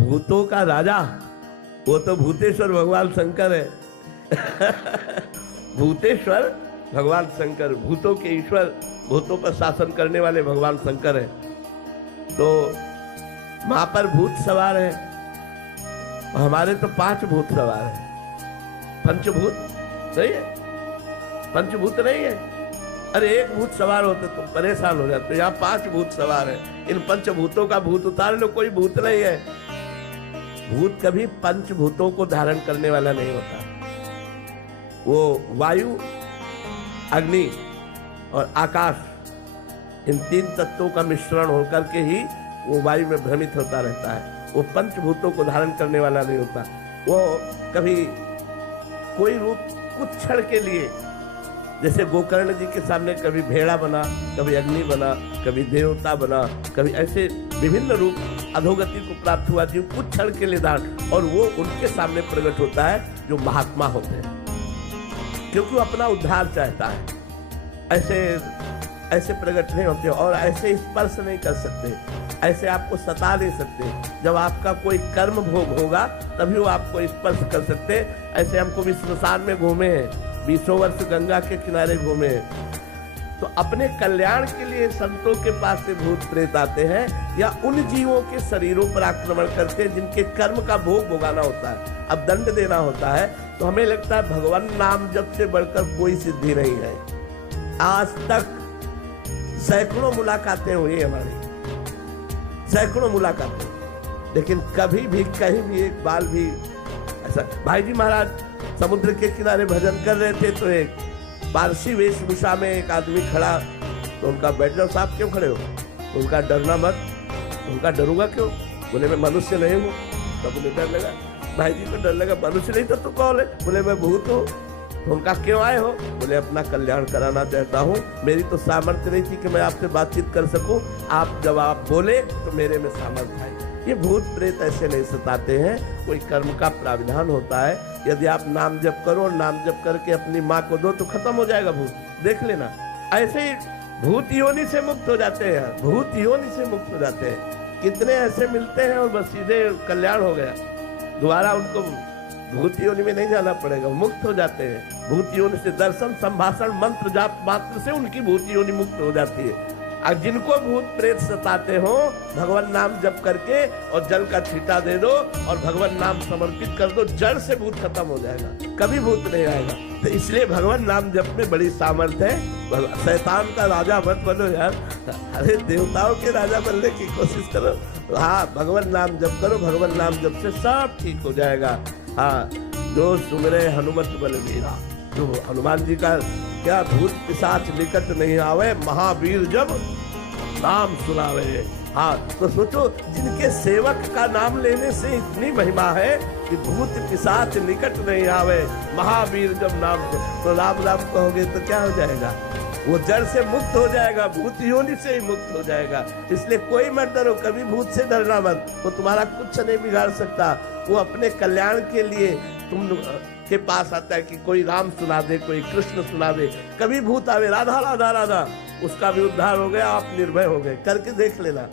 भूतों का राजा वो तो भूतेश्वर भगवान शंकर है। भूतेश्वर भगवान शंकर, भूतों के ईश्वर, भूतों पर शासन करने वाले भगवान शंकर है। तो वहां पर भूत सवार है, हमारे तो 5 भूत सवार है। पंचभूत नहीं है, पंचभूत नहीं है। अरे एक भूत सवार होते तो परेशान हो जाते, यहाँ 5 भूत सवार है। इन पंचभूतों का भूत उतार लो, कोई भूत नहीं है। भूत कभी पंचभूतों को धारण करने वाला नहीं होता। वो वायु, अग्नि और आकाश, इन 3 तत्वों का मिश्रण होकर के ही वो वायु में भ्रमित होता रहता है। वो पंचभूतों को धारण करने वाला नहीं होता। वो कभी कोई रूप कुछ क्षण के लिए, जैसे गोकर्ण जी के सामने कभी भेड़ा बना, कभी अग्नि बना, कभी देवता बना, कभी ऐसे विभिन्न रूप अधोगति को प्राप्त हुआ जीव कुछ क्षण के लिए धारण, और वो उनके सामने प्रकट होता है जो महात्मा होते हैं, क्योंकि वो अपना उद्धार चाहता है। ऐसे प्रकट नहीं होते और ऐसे स्पर्श नहीं कर सकते, ऐसे आपको सता नहीं सकते। जब आपका कोई कर्म भोग होगा तभी वो आपको स्पर्श कर सकते। ऐसे हमको भी स्मशान में घूमे हैं, 20 वर्ष गंगा के किनारे घूमे हैं। तो अपने कल्याण के लिए संतों के पास से भूत प्रेत आते हैं, या उन जीवों के शरीरों पर आक्रमण करते हैं जिनके कर्म का भोग भोगाना होता है, अब दंड देना होता है। तो हमें लगता है भगवान नाम जप से बढ़कर कोई सिद्धि नहीं है। आज तक सैकड़ों मुलाकातें हुई हमारी, सैकड़ों मुलाकातें, लेकिन कभी भी कहीं भी एक बाल भी ऐसा। भाई जी महाराज समुद्र के किनारे भजन कर रहे थे, तो एक पारसी वेशभूषा में एक आदमी खड़ा, तो उनका बैठ जाओ साहब, क्यों खड़े हो? उनका डरना मत। उनका डरूंगा क्यों? बोले मैं मनुष्य नहीं हूँ। तब उन्हें डर लगा, भाई जी को डर लगा, मनुष्य नहीं तो तू कौन है? बोले मैं भूत हूँ। तो उनका क्यों आए हो? बोले अपना कल्याण कराना चाहता हूँ, मेरी तो सामर्थ्य नहीं थी कि मैं आपसे बातचीत कर सकूं, आप जब आप बोले तो मेरे में सामर्थ्य है। ये भूत प्रेत ऐसे नहीं सताते हैं, कोई कर्म का प्राविधान होता है। यदि आप नाम जप करो और नाम जप करके अपनी माँ को दो तो खत्म हो जाएगा भूत, देख लेना। ऐसे ही भूत योनि से मुक्त हो जाते हैं, भूत योनि से मुक्त हो जाते हैं। कितने ऐसे मिलते हैं और बस सीधे कल्याण हो गया, दोबारा उनको भूत योनि में नहीं जाना पड़ेगा, मुक्त हो जाते हैं। भूत योनि से दर्शन, संभाषण, मंत्र जाप मात्र से उनकी भूत योनि मुक्त हो जाती है। और जिनको भूत प्रेत सताते हो, भगवान नाम जप करके और जल का छींटा दे दो और भगवान नाम समर्पित कर दो, जड़ से भूत खत्म हो जाएगा, कभी भूत नहीं आएगा। तो इसलिए भगवान नाम जप में बड़ी सामर्थ्य है। शैतान का राजा मत बनो यार, अरे देवताओं के राजा बनने की कोशिश करो। हाँ, भगवान नाम जप करो, भगवान नाम जप से सब ठीक हो जाएगा। हाँ, जो सुमरे हनुमत बलवीरा, जो हनुमान जी का क्या भूत पिशाच निकट नहीं आवे, महावीर जब नाम सुनावे। हाँ, तो सोचो जिनके सेवक का नाम लेने से इतनी महिमा है कि भूत पिशाच निकट नहीं आवे, महावीर जब नाम, तो राम राम कहोगे तो क्या हो जाएगा? वो जड़ से मुक्त हो जाएगा, भूत योनि से ही मुक्त हो जाएगा। इसलिए कोई मत डरो, कभी भूत से डरना मत, वो तुम्हारा कुछ नहीं बिगाड़ सकता। वो अपने कल्याण के लिए तुम के पास आता है कि कोई राम सुना दे, कोई कृष्ण सुना दे। कभी भूत आवे राधा राधा राधा, उसका भी उद्धार हो गया, आप निर्भय हो गए। करके देख लेना।